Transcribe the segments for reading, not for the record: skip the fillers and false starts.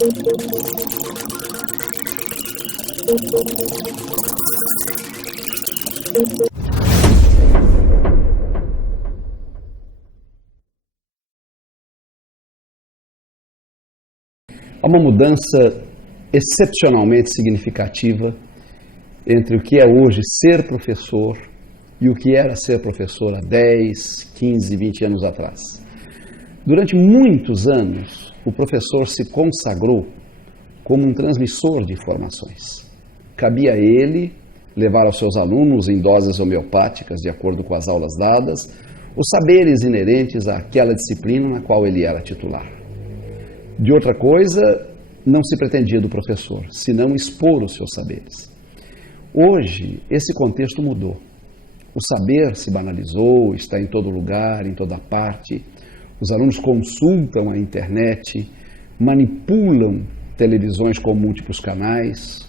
Há uma mudança excepcionalmente significativa entre o que é hoje ser professor e o que era ser professor há 10, 15, 20 anos atrás. Durante muitos anos, o professor se consagrou como um transmissor de informações. Cabia a ele levar aos seus alunos, em doses homeopáticas, de acordo com as aulas dadas, os saberes inerentes àquela disciplina na qual ele era titular. De outra coisa, não se pretendia do professor, senão expor os seus saberes. Hoje, esse contexto mudou. O saber se banalizou, está em todo lugar, em toda parte. Os alunos consultam a internet, manipulam televisões com múltiplos canais.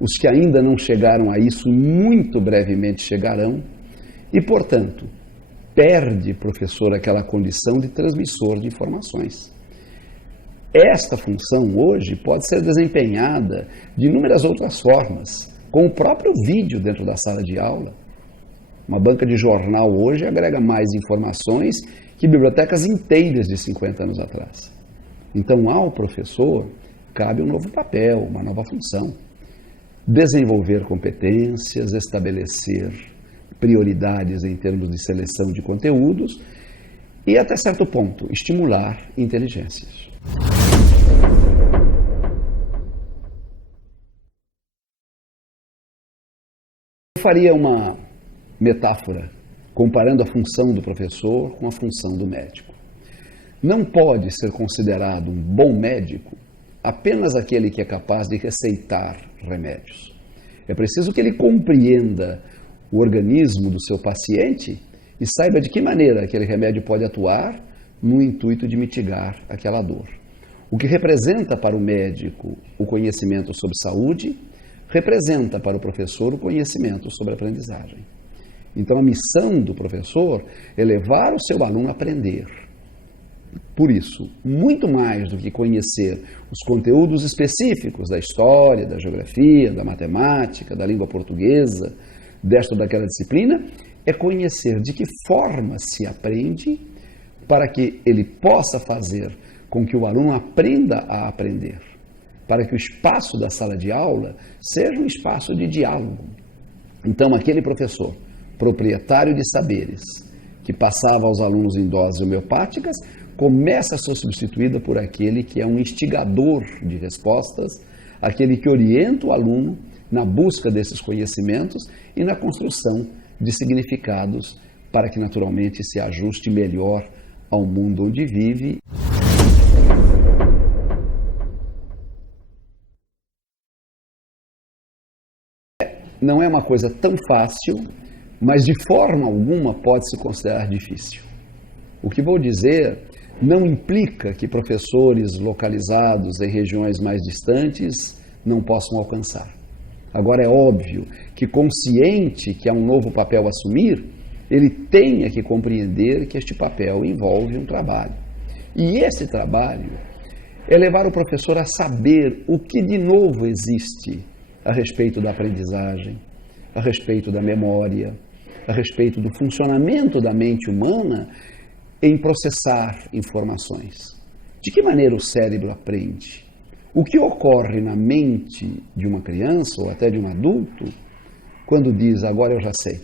Os que ainda não chegaram a isso, muito brevemente chegarão. E, portanto, perde, professor, aquela condição de transmissor de informações. Esta função hoje pode ser desempenhada de inúmeras outras formas, com o próprio vídeo dentro da sala de aula. Uma banca de jornal hoje agrega mais informações que bibliotecas inteiras de 50 anos atrás. Então, ao professor, cabe um novo papel, uma nova função. Desenvolver competências, estabelecer prioridades em termos de seleção de conteúdos e, até certo ponto, estimular inteligências. Eu faria uma metáfora comparando a função do professor com a função do médico. Não pode ser considerado um bom médico apenas aquele que é capaz de receitar remédios. É preciso que ele compreenda o organismo do seu paciente e saiba de que maneira aquele remédio pode atuar no intuito de mitigar aquela dor. O que representa para o médico o conhecimento sobre saúde, representa para o professor o conhecimento sobre aprendizagem. Então, a missão do professor é levar o seu aluno a aprender. Por isso, muito mais do que conhecer os conteúdos específicos da história, da geografia, da matemática, da língua portuguesa, desta ou daquela disciplina, é conhecer de que forma se aprende para que ele possa fazer com que o aluno aprenda a aprender, para que o espaço da sala de aula seja um espaço de diálogo. Então, aquele professor, proprietário de saberes, que passava aos alunos em doses homeopáticas, começa a ser substituída por aquele que é um instigador de respostas, aquele que orienta o aluno na busca desses conhecimentos e na construção de significados para que naturalmente se ajuste melhor ao mundo onde vive. Não é uma coisa tão fácil, mas de forma alguma pode se considerar difícil. O que vou dizer não implica que professores localizados em regiões mais distantes não possam alcançar. Agora, é óbvio que, consciente que há um novo papel a assumir, ele tenha que compreender que este papel envolve um trabalho. E esse trabalho é levar o professor a saber o que de novo existe a respeito da aprendizagem, a respeito da memória, a respeito do funcionamento da mente humana em processar informações. De que maneira o cérebro aprende? O que ocorre na mente de uma criança ou até de um adulto quando diz, agora eu já sei?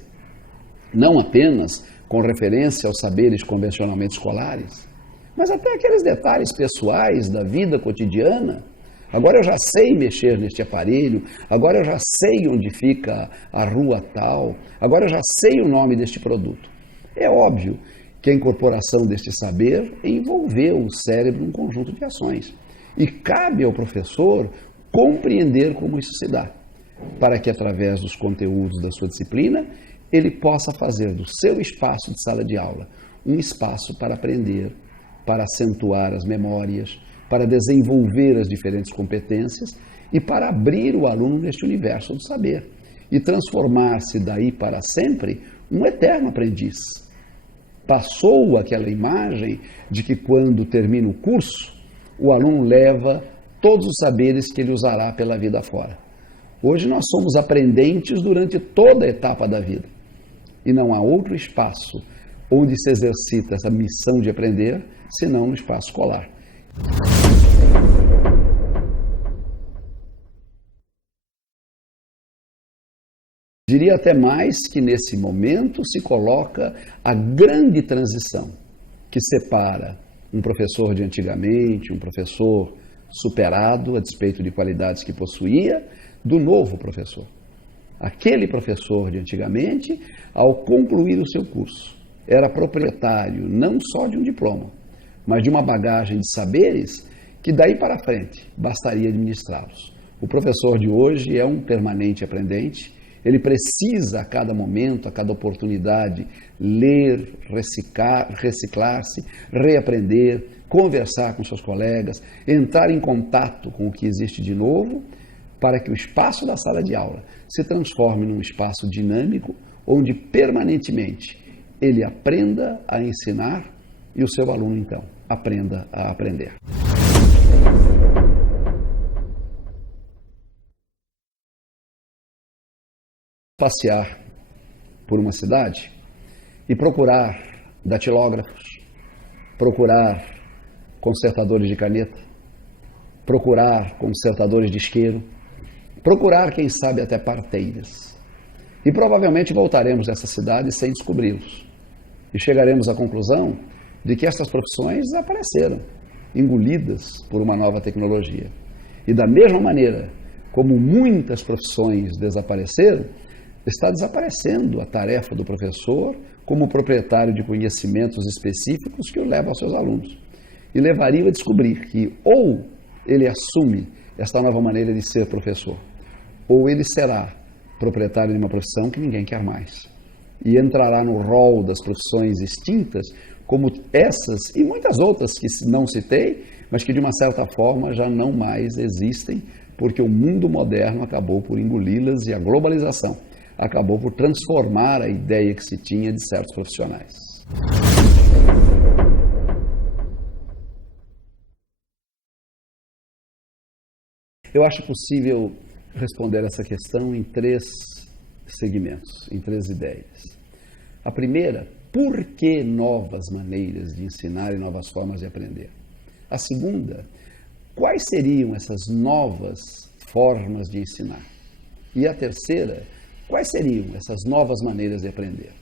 Não apenas com referência aos saberes convencionalmente escolares, mas até aqueles detalhes pessoais da vida cotidiana. Agora eu já sei mexer neste aparelho, agora eu já sei onde fica a rua tal, agora eu já sei o nome deste produto. É óbvio que a incorporação deste saber envolveu o cérebro num conjunto de ações. E cabe ao professor compreender como isso se dá, para que através dos conteúdos da sua disciplina, ele possa fazer do seu espaço de sala de aula um espaço para aprender, para acentuar as memórias, para desenvolver as diferentes competências e para abrir o aluno neste universo do saber e transformar-se daí para sempre um eterno aprendiz. Passou aquela imagem de que quando termina o curso, o aluno leva todos os saberes que ele usará pela vida fora. Hoje nós somos aprendentes durante toda a etapa da vida. E não há outro espaço onde se exercita essa missão de aprender, senão no espaço escolar. Diria até mais que nesse momento se coloca a grande transição que separa um professor de antigamente, um professor superado a despeito de qualidades que possuía, do novo professor. Aquele professor de antigamente, ao concluir o seu curso, era proprietário não só de um diploma, mas de uma bagagem de saberes que daí para frente bastaria administrá-los. O professor de hoje é um permanente aprendente, ele precisa a cada momento, a cada oportunidade, ler, reciclar-se, reaprender, conversar com seus colegas, entrar em contato com o que existe de novo, para que o espaço da sala de aula se transforme num espaço dinâmico, onde permanentemente ele aprenda a ensinar e o seu aluno, então, aprenda a aprender. Passear por uma cidade e procurar datilógrafos, procurar consertadores de caneta, procurar consertadores de isqueiro, procurar, quem sabe, até parteiras. E provavelmente voltaremos a essa cidade sem descobri-los. E chegaremos à conclusão de que essas profissões desapareceram, engolidas por uma nova tecnologia. E da mesma maneira como muitas profissões desapareceram, está desaparecendo a tarefa do professor como proprietário de conhecimentos específicos que o leva aos seus alunos. E levaria a descobrir que ou ele assume esta nova maneira de ser professor, ou ele será proprietário de uma profissão que ninguém quer mais. E entrará no rol das profissões extintas, como essas e muitas outras que não citei, mas que de uma certa forma já não mais existem, porque o mundo moderno acabou por engoli-las e a globalização acabou por transformar a ideia que se tinha de certos profissionais. Eu acho possível responder essa questão em 3 segmentos, em 3 ideias. A primeira, por que novas maneiras de ensinar e novas formas de aprender? A segunda, quais seriam essas novas formas de ensinar? E a terceira, quais seriam essas novas maneiras de aprender?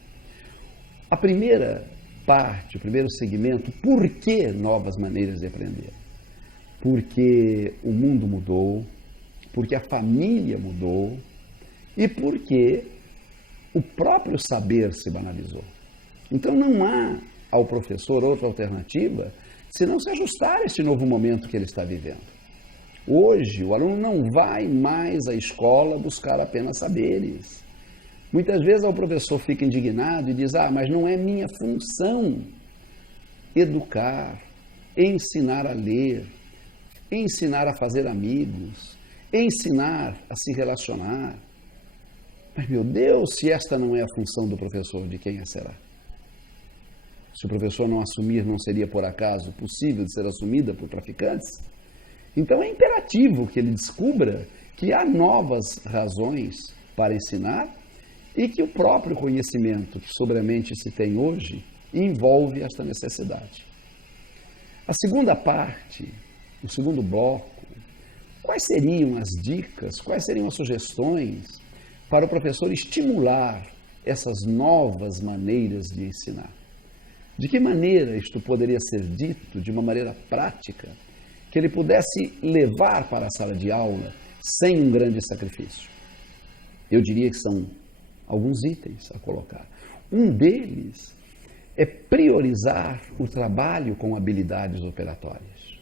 A primeira parte, o primeiro segmento, por que novas maneiras de aprender? Porque o mundo mudou, porque a família mudou e porque o próprio saber se banalizou. Então não há ao professor outra alternativa senão se ajustar a este novo momento que ele está vivendo. Hoje, o aluno não vai mais à escola buscar apenas saberes. Muitas vezes o professor fica indignado e diz, mas não é minha função educar, ensinar a ler, ensinar a fazer amigos, ensinar a se relacionar. Mas, meu Deus, se esta não é a função do professor, de quem a será? Se o professor não assumir, não seria por acaso possível de ser assumida por traficantes? Então é imperativo que ele descubra que há novas razões para ensinar e que o próprio conhecimento que sobre a mente se tem hoje envolve esta necessidade. A segunda parte, o segundo bloco, quais seriam as dicas, quais seriam as sugestões para o professor estimular essas novas maneiras de ensinar? De que maneira isto poderia ser dito de uma maneira prática, que ele pudesse levar para a sala de aula sem um grande sacrifício? Eu diria que são alguns itens a colocar. Um deles é priorizar o trabalho com habilidades operatórias.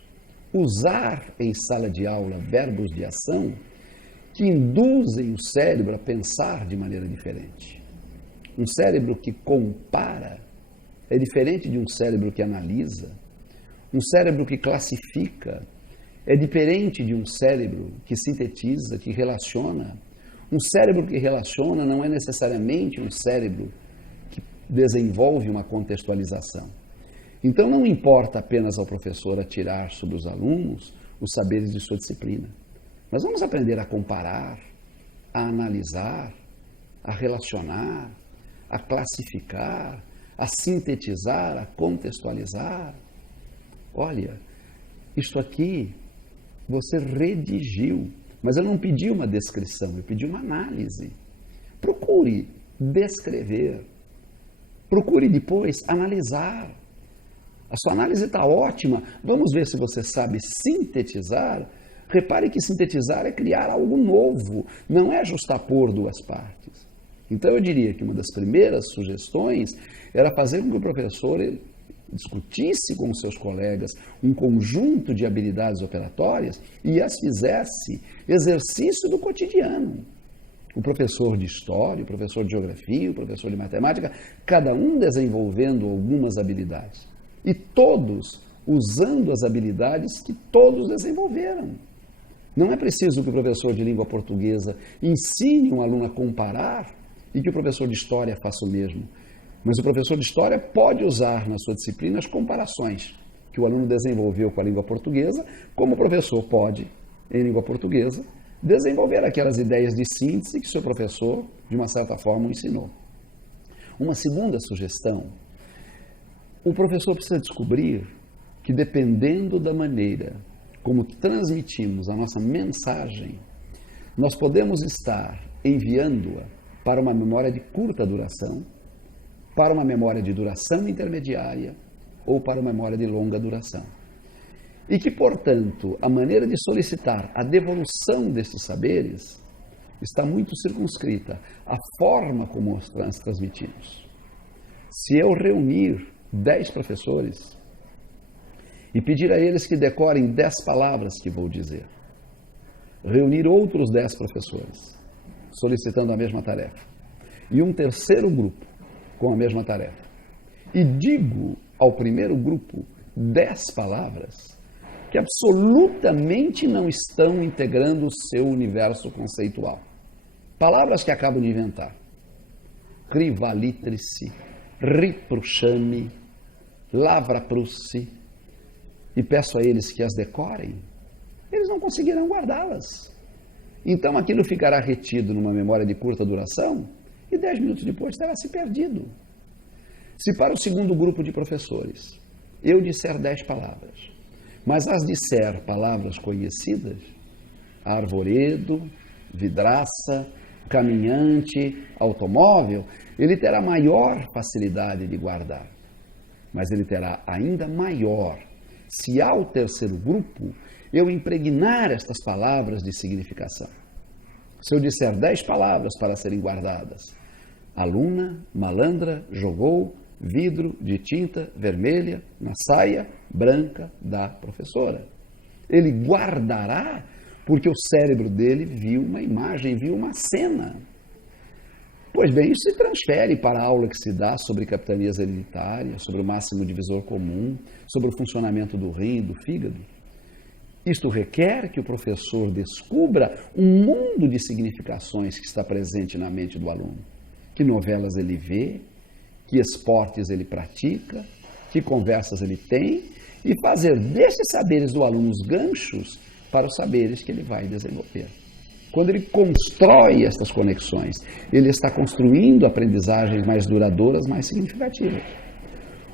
Usar em sala de aula verbos de ação que induzem o cérebro a pensar de maneira diferente. Um cérebro que compara é diferente de um cérebro que analisa. Um cérebro que classifica é diferente de um cérebro que sintetiza, que relaciona. Um cérebro que relaciona não é necessariamente um cérebro que desenvolve uma contextualização. Então não importa apenas ao professor atirar sobre os alunos os saberes de sua disciplina. Nós vamos aprender a comparar, a analisar, a relacionar, a classificar, a sintetizar, a contextualizar. Olha, isto aqui você redigiu, mas eu não pedi uma descrição, eu pedi uma análise. Procure descrever, procure depois analisar. A sua análise está ótima, vamos ver se você sabe sintetizar. Repare que sintetizar é criar algo novo, não é justapor duas partes. Então eu diria que uma das primeiras sugestões era fazer com que o professor discutisse com os seus colegas um conjunto de habilidades operatórias e as fizesse exercício do cotidiano. O professor de história, o professor de geografia, o professor de matemática, cada um desenvolvendo algumas habilidades. E todos usando as habilidades que todos desenvolveram. Não é preciso que o professor de língua portuguesa ensine um aluno a comparar e que o professor de história faça o mesmo. Mas o professor de história pode usar na sua disciplina as comparações que o aluno desenvolveu com a língua portuguesa, como o professor pode, em língua portuguesa, desenvolver aquelas ideias de síntese que o seu professor, de uma certa forma, o ensinou. Uma segunda sugestão, o professor precisa descobrir que, dependendo da maneira como transmitimos a nossa mensagem, nós podemos estar enviando-a para uma memória de curta duração, para uma memória de duração intermediária ou para uma memória de longa duração. E que, portanto, a maneira de solicitar a devolução desses saberes está muito circunscrita à forma como os transmitimos. Se eu reunir 10 professores e pedir a eles que decorem 10 palavras que vou dizer, reunir outros 10 professores, solicitando a mesma tarefa, e um terceiro grupo com a mesma tarefa, e digo ao primeiro grupo 10 palavras que absolutamente não estão integrando o seu universo conceitual. Palavras que acabo de inventar. Rivalitrice, ripruchame, lavraprussi, e peço a eles que as decorem, eles não conseguirão guardá-las. Então aquilo ficará retido numa memória de curta duração e 10 minutos depois terá se perdido. Se para o segundo grupo de professores eu disser 10 palavras, mas as disser palavras conhecidas, arvoredo, vidraça, caminhante, automóvel, ele terá maior facilidade de guardar. Mas ele terá ainda maior se ao terceiro grupo eu impregnar estas palavras de significação. Se eu disser 10 palavras para serem guardadas, aluna, malandra, jogou vidro de tinta vermelha na saia branca da professora. Ele guardará porque o cérebro dele viu uma imagem, viu uma cena. Pois bem, isso se transfere para a aula que se dá sobre capitanias hereditárias, sobre o máximo divisor comum, sobre o funcionamento do rim e do fígado. Isto requer que o professor descubra um mundo de significações que está presente na mente do aluno. Que novelas ele vê, que esportes ele pratica, que conversas ele tem, e fazer desses saberes do aluno os ganchos para os saberes que ele vai desenvolver. Quando ele constrói estas conexões, ele está construindo aprendizagens mais duradouras, mais significativas.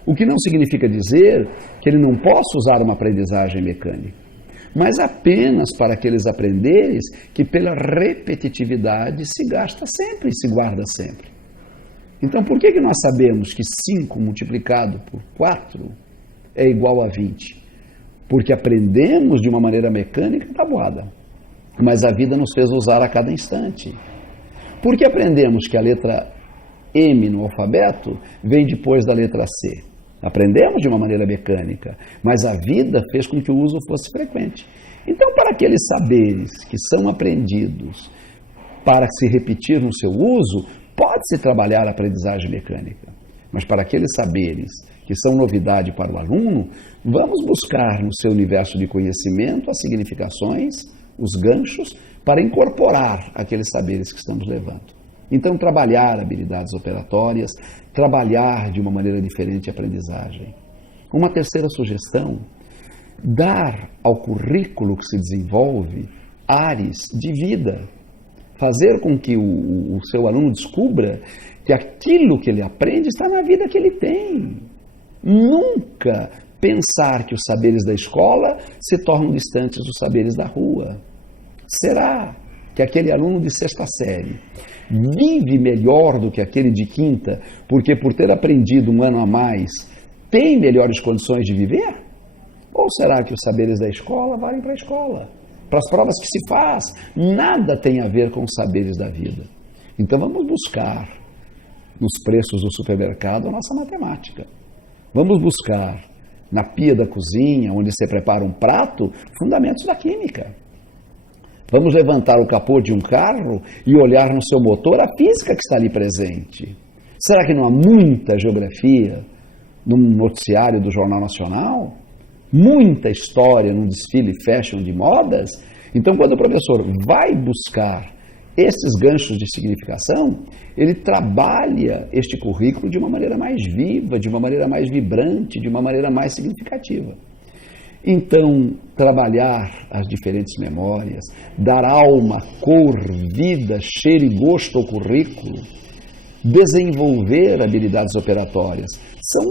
O que não significa dizer que ele não possa usar uma aprendizagem mecânica, mas apenas para aqueles aprenderes que pela repetitividade se gasta sempre, se guarda sempre. Então, por que nós sabemos que 5 multiplicado por 4 é igual a 20? Porque aprendemos de uma maneira mecânica tabuada, mas a vida nos fez usar a cada instante. Por que aprendemos que a letra M no alfabeto vem depois da letra C? Aprendemos de uma maneira mecânica, mas a vida fez com que o uso fosse frequente. Então, para aqueles saberes que são aprendidos para se repetir no seu uso, pode-se trabalhar a aprendizagem mecânica. Mas para aqueles saberes que são novidade para o aluno, vamos buscar no seu universo de conhecimento as significações, os ganchos, para incorporar aqueles saberes que estamos levando. Então, trabalhar habilidades operatórias, trabalhar de uma maneira diferente a aprendizagem. Uma terceira sugestão dar ao currículo que se desenvolve ares de vida, fazer com que o seu aluno descubra que aquilo que ele aprende está na vida que ele tem. Nunca pensar que os saberes da escola se tornam distantes dos saberes da rua. Será que aquele aluno de sexta série vive melhor do que aquele de quinta, porque por ter aprendido um ano a mais, tem melhores condições de viver? Ou será que os saberes da escola valem para a escola? Para as provas que se faz, nada tem a ver com os saberes da vida. Então vamos buscar nos preços do supermercado a nossa matemática. Vamos buscar na pia da cozinha, onde se prepara um prato, fundamentos da química. Vamos levantar o capô de um carro e olhar no seu motor a física que está ali presente. Será que não há muita geografia no noticiário do Jornal Nacional? Muita história num desfile fashion de modas? Então, quando o professor vai buscar esses ganchos de significação, ele trabalha este currículo de uma maneira mais viva, de uma maneira mais vibrante, de uma maneira mais significativa. Então, trabalhar as diferentes memórias, dar alma, cor, vida, cheiro e gosto ao currículo, desenvolver habilidades operatórias, são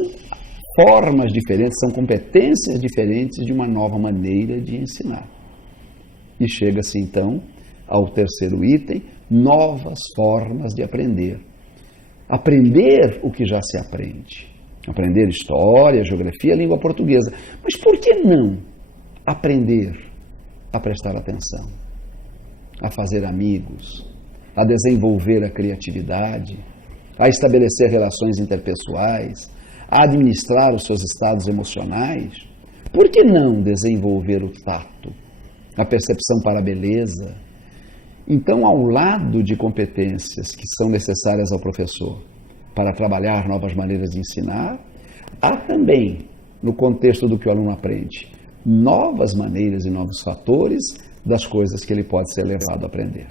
formas diferentes, são competências diferentes de uma nova maneira de ensinar. E chega-se então ao terceiro item, novas formas de aprender. Aprender o que já se aprende. Aprender história, geografia, língua portuguesa. Mas por que não aprender a prestar atenção, a fazer amigos, a desenvolver a criatividade, a estabelecer relações interpessoais, a administrar os seus estados emocionais? Por que não desenvolver o tato, a percepção para a beleza? Então, ao lado de competências que são necessárias ao professor para trabalhar novas maneiras de ensinar, há também, no contexto do que o aluno aprende, novas maneiras e novos fatores das coisas que ele pode ser levado a aprender.